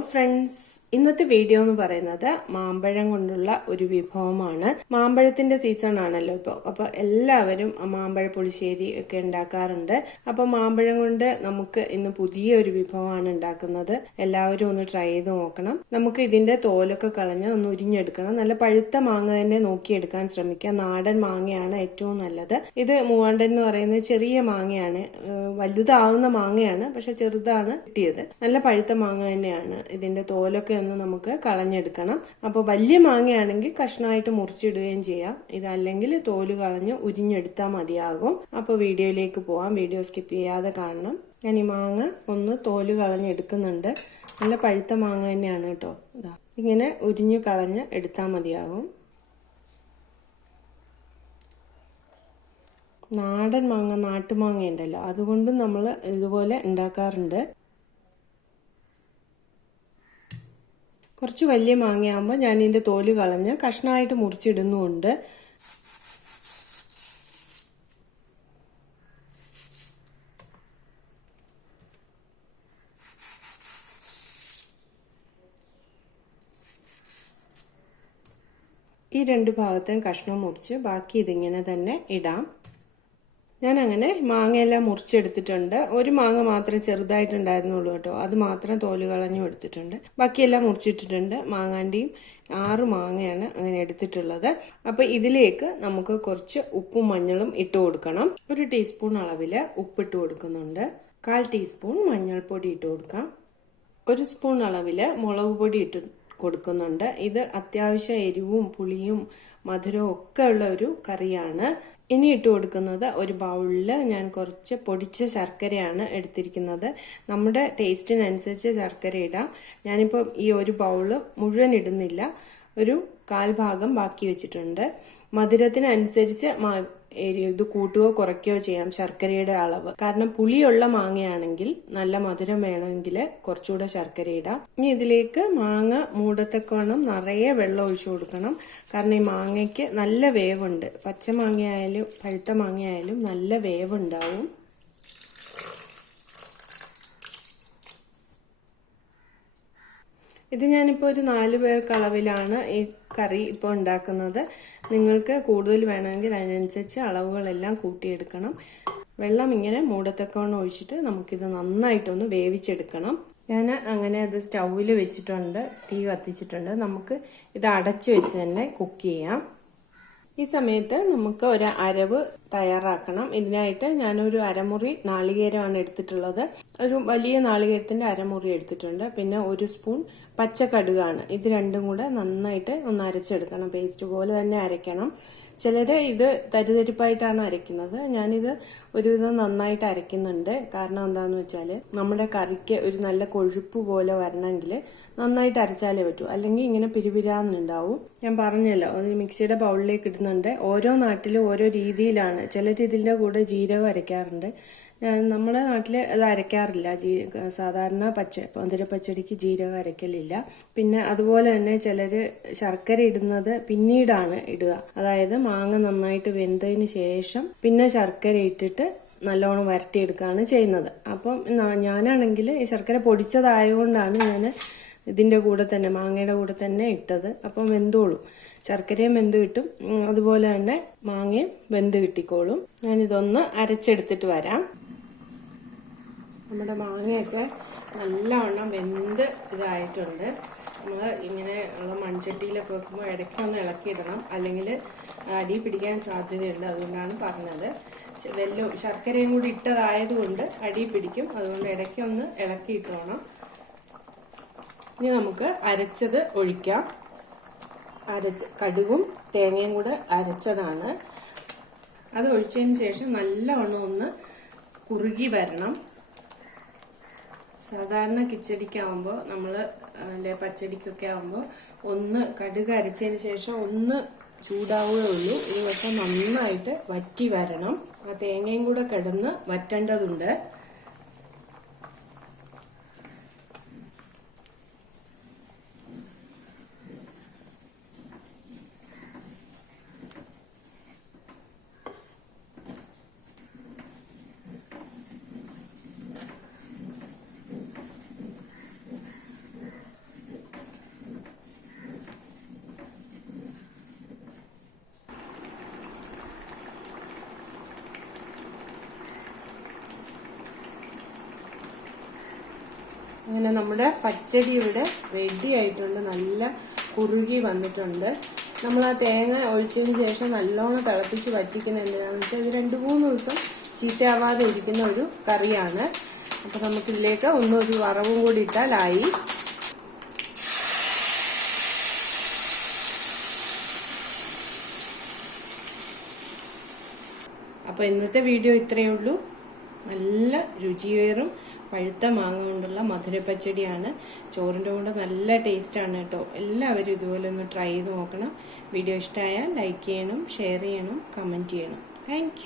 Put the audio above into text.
Hello friends ഇന്നത്തെ video എന്ന് പറയുന്നത് മാമ്പഴം കൊണ്ടുള്ള ഒരു വിഭവമാണ്. മാമ്പഴത്തിന്റെ സീസൺ ആണല്ലോ ഇപ്പോൾ അപ്പൊ എല്ലാവരും മാമ്പഴ പുളിശ്ശേരി ഒക്കെ ഉണ്ടാക്കാറുണ്ട്. അപ്പൊ മാമ്പഴം കൊണ്ട് നമുക്ക് ഇന്ന് പുതിയ ഒരു വിഭവമാണ് ഉണ്ടാക്കുന്നത്. എല്ലാവരും ഒന്ന് ട്രൈ ചെയ്ത് നോക്കണം. നമുക്ക് ഇതിന്റെ തോലൊക്കെ കളഞ്ഞ് ഒന്ന് ഉരിഞ്ഞെടുക്കണം. നല്ല പഴുത്ത മാങ്ങ തന്നെ നോക്കിയെടുക്കാൻ ശ്രമിക്കുക നാടൻ മാങ്ങയാണ് ഏറ്റവും നല്ലത്. ഇത് മൂവാണ്ടൻ എന്ന് പറയുന്നത് ചെറിയ മാങ്ങയാണ്. വലുതാവുന്ന മാങ്ങയാണ്. പക്ഷെ ചെറുതാണ് കിട്ടിയത്. നല്ല പഴുത്ത മാങ്ങ തന്നെയാണ് ഇതിന്റെ തോലൊക്കെ ഒന്ന് നമുക്ക് കളഞ്ഞെടുക്കണം. അപ്പോൾ വലിയ മാങ്ങയാണെങ്കിൽ കഷ്ണമായിട്ട് മുറിച്ചിടുകയും ചെയ്യാം. ഇതല്ലെങ്കിൽ തോൽ കളഞ്ഞ് ഉരിഞ്ഞെടുത്താൽ മതിയാകും. അപ്പോൾ വീഡിയോയിലേക്ക് പോവാം. വീഡിയോ സ്കിപ്പ് ചെയ്യാതെ കാണണം. ഞാൻ ഈ മാങ്ങ ഒന്ന് തോൽ കളഞ്ഞെടുക്കുന്നുണ്ട്. നല്ല പഴുത്ത മാങ്ങ തന്നെയാണ് കേട്ടോ. ഇങ്ങനെ ഉരിഞ്ഞു കളഞ്ഞ് എടുത്താൽ മതിയാകും. നാടൻ മാങ്ങ നാട്ടുമാങ്ങ ഉണ്ടല്ലോ അതുകൊണ്ടും നമ്മൾ ഇതുപോലെ ഉണ്ടാക്കാറുണ്ട്. കുറച്ച് വലിയ മാങ്ങയാകുമ്പോൾ ഞാൻ ഇതിന്റെ തോൽ കളഞ്ഞ് കഷ്ണമായിട്ട് മുറിച്ചിടുന്നുമുണ്ട് ഈ രണ്ട് ഭാഗത്തും കഷ്ണം മുറിച്ച് ബാക്കി ഇതിങ്ങനെ തന്നെ ഇടാം. ഞാൻ അങ്ങനെ മാങ്ങയെല്ലാം മുറിച്ചെടുത്തിട്ടുണ്ട്. ഒരു മാങ്ങ മാത്രമേ ചെറുതായിട്ടുണ്ടായിരുന്നുള്ളൂ കേട്ടോ. അത് മാത്രം തോൽ കളഞ്ഞു എടുത്തിട്ടുണ്ട്. ബാക്കിയെല്ലാം മുറിച്ചിട്ടിട്ടുണ്ട്. മാങ്ങാണ്ടിയും ആറ് മാങ്ങയാണ് അങ്ങനെ എടുത്തിട്ടുള്ളത്. അപ്പൊ ഇതിലേക്ക് നമുക്ക് കുറച്ച് ഉപ്പും മഞ്ഞളും ഇട്ട് കൊടുക്കണം. ഒരു ടീസ്പൂൺ അളവിൽ ഉപ്പിട്ട് കൊടുക്കുന്നുണ്ട്. കാൽ ടീസ്പൂൺ മഞ്ഞൾപ്പൊടി ഇട്ട് കൊടുക്കാം. ഒരു സ്പൂൺ അളവിൽ മുളക് പൊടി ഇട്ട് കൊടുക്കുന്നുണ്ട്. ഇത് അത്യാവശ്യം എരിവും പുളിയും മധുരവും ഒക്കെ ഉള്ള ഒരു കറിയാണ്. ഇനി ഇട്ട് കൊടുക്കുന്നത് ഒരു ബൗളിൽ ഞാൻ കുറച്ച് പൊടിച്ച ശർക്കരയാണ് എടുത്തിരിക്കുന്നത്. നമ്മുടെ ടേസ്റ്റിനനുസരിച്ച് ശർക്കര ഇടാം. ഞാനിപ്പോൾ ഈ ഒരു ബൗൾ മുഴുവൻ ഇടുന്നില്ല. ഒരു കാൽ ഭാഗം ബാക്കി വെച്ചിട്ടുണ്ട്. മധുരത്തിനനുസരിച്ച് ഇത് കൂട്ടുകയോ കുറയ്ക്കുകയോ ചെയ്യാം ശർക്കരയുടെ അളവ്. കാരണം പുളിയുള്ള മാങ്ങയാണെങ്കിൽ നല്ല മധുരം വേണമെങ്കിൽ കുറച്ചുകൂടെ ശർക്കര ഇടാം. ഇനി ഇതിലേക്ക് മാങ്ങ മൂടത്തക്കോണം നിറയെ വെള്ളം ഒഴിച്ചു കൊടുക്കണം. കാരണം ഈ മാങ്ങയ്ക്ക് നല്ല വേവുണ്ട്. പച്ച മാങ്ങയായാലും പഴുത്ത മാങ്ങയായാലും നല്ല വേവുണ്ടാവും. ഇത് ഞാനിപ്പോൾ ഒരു നാല് പേർക്ക് അളവിലാണ് ഈ കറി ഇപ്പോൾ ഉണ്ടാക്കുന്നത്. നിങ്ങൾക്ക് കൂടുതൽ വേണമെങ്കിൽ അതിനനുസരിച്ച് അളവുകളെല്ലാം കൂട്ടിയെടുക്കണം. വെള്ളം ഇങ്ങനെ മൂടത്തക്കവണ്ണം ഒഴിച്ചിട്ട് നമുക്കിത് നന്നായിട്ടൊന്ന് വേവിച്ചെടുക്കണം. ഞാൻ അങ്ങനെ അത് സ്റ്റൗവിൽ വെച്ചിട്ടുണ്ട് തീ കത്തിച്ചിട്ടുണ്ട്. നമുക്ക് ഇത് അടച്ചു വെച്ച് തന്നെ കുക്ക് ചെയ്യാം. ഈ സമയത്ത് നമുക്ക് ഒരു അരവ് തയ്യാറാക്കണം. ഇതിനായിട്ട് ഞാനൊരു അരമുറി നാളികേരമാണ് എടുത്തിട്ടുള്ളത്. ഒരു വലിയ നാളികേരത്തിന്റെ അരമുറി എടുത്തിട്ടുണ്ട്. പിന്നെ ഒരു സ്പൂൺ പച്ചക്കടുകാണ്. ഇത് രണ്ടും കൂടെ നന്നായിട്ട് ഒന്ന് അരച്ചെടുക്കണം. പേസ്റ്റ് പോലെ തന്നെ അരയ്ക്കണം. ചിലര് ഇത് തരിതരിപ്പായിട്ടാണ് അരയ്ക്കുന്നത്. ഞാനിത് ഒരുവിധം നന്നായിട്ട് അരയ്ക്കുന്നുണ്ട്. കാരണം എന്താന്ന് വെച്ചാൽ നമ്മുടെ കറിക്ക് ഒരു നല്ല കൊഴുപ്പ് പോലെ വരണമെങ്കിൽ നന്നായിട്ട് അരച്ചാലേ പറ്റൂ. അല്ലെങ്കിൽ ഇങ്ങനെ പിരിപിരാന്നുണ്ടാവും. ഞാൻ പറഞ്ഞല്ലോ മിക്സിയുടെ ബൗളിലേക്ക് ഇടുന്നുണ്ട്. ഓരോ നാട്ടിലും ഓരോ രീതിയിലാണ് ചിലർ ഇതിന്റെ കൂടെ ജീരകം അരയ്ക്കാറുണ്ട്. നമ്മുടെ നാട്ടിൽ അത് അരയ്ക്കാറില്ല. ജീ സാധാരണ പച്ച പന്തിര പച്ചടിക്ക് ജീരകം അരയ്ക്കലില്ല. പിന്നെ അതുപോലെ തന്നെ ചിലർ ശർക്കര ഇടുന്നത് പിന്നീടാണ് ഇടുക. അതായത് മാങ്ങ നന്നായിട്ട് വെന്തതിന് ശേഷം പിന്നെ ശർക്കര ഇട്ടിട്ട് നല്ലോണം വരട്ടിയെടുക്കുകയാണ് ചെയ്യുന്നത്. അപ്പം ഞാനാണെങ്കിൽ ഈ ശർക്കര പൊടിച്ചതായതുകൊണ്ടാണ് ഞാൻ ഇതിന്റെ കൂടെ തന്നെ മാങ്ങയുടെ കൂടെ തന്നെ ഇട്ടത്. അപ്പം വെന്തോളും. ശർക്കരയും വെന്ത് കിട്ടും. അതുപോലെ തന്നെ മാങ്ങയും വെന്ത് കിട്ടിക്കോളും. ഞാനിതൊന്ന് അരച്ചെടുത്തിട്ട് വരാം. നമ്മുടെ മാങ്ങയൊക്കെ നല്ലവണ്ണം വെന്ത് ഇതായിട്ടുണ്ട്. നമ്മൾ ഇങ്ങനെ ഉള്ള മൺചട്ടിയിലൊക്കെ വെക്കുമ്പോൾ ഇടയ്ക്ക് ഒന്ന് ഇളക്കിയിടണം. അല്ലെങ്കിൽ അടി പിടിക്കാൻ സാധ്യതയുണ്ട് അതുകൊണ്ടാണ് പറഞ്ഞത്. വെല്ലവും ശർക്കരയും കൂടി ഇട്ടതായതുകൊണ്ട് അടി പിടിക്കും. അതുകൊണ്ട് ഇടയ്ക്കൊന്ന് ഇളക്കിയിട്ടോണം ഇനി നമുക്ക് അരച്ചത് ഒഴിക്കാം. അരച്ച് കടുകും തേങ്ങയും കൂടെ അരച്ചതാണ്. അത് ഒഴിച്ചതിന് ശേഷം നല്ലവണ്ണം ഒന്ന് കുറുകി വരണം. സാധാരണ കിച്ചടിക്കാവുമ്പോൾ നമ്മൾ അല്ലെ പച്ചടിക്കൊക്കെ ആവുമ്പോൾ ഒന്ന് കടുക് അരച്ചതിന് ശേഷം ഒന്ന് ചൂടാവുകയുള്ളൂ ഇത് പക്ഷെ നന്നായിട്ട് വറ്റി വരണം. ആ തേങ്ങയും കൂടെ കിടന്ന് വറ്റേണ്ടതുണ്ട്. അങ്ങനെ നമ്മുടെ പച്ചടി ഇവിടെ റെഡി ആയിട്ടുണ്ട്. നല്ല കുറുകി വന്നിട്ടുണ്ട്. നമ്മൾ ആ തേങ്ങ ഒഴിച്ചതിന് ശേഷം നല്ലോണം തിളപ്പിച്ച് വറ്റിക്കുന്ന എന്തിനാണെന്ന് വെച്ചാൽ ഇത് രണ്ട് മൂന്ന് ദിവസം ചീത്തയാവാതെ ഇരിക്കുന്ന ഒരു കറിയാണ്. അപ്പോൾ നമുക്കിതിലേക്ക് ഒന്നൊരു വറവും കൂടി ഇട്ടാലായി അപ്പോൾ ഇന്നത്തെ വീഡിയോ ഇത്രയേ ഉള്ളൂ. നല്ല രുചിയേറും പഴുത്ത മാങ്ങ കൊണ്ടുള്ള മധുരപ്പച്ചടിയാണ്. ചോറിന്റെ കൂടെ നല്ല ടേസ്റ്റാണ് കേട്ടോ. എല്ലാവരും ഇതുപോലെ ഒന്ന് ട്രൈ ചെയ്ത് നോക്കണം. വീഡിയോ ഇഷ്ടമായാൽ ലൈക്ക് ചെയ്യണം ഷെയർ ചെയ്യണം കമന്റ് ചെയ്യണം. താങ്ക്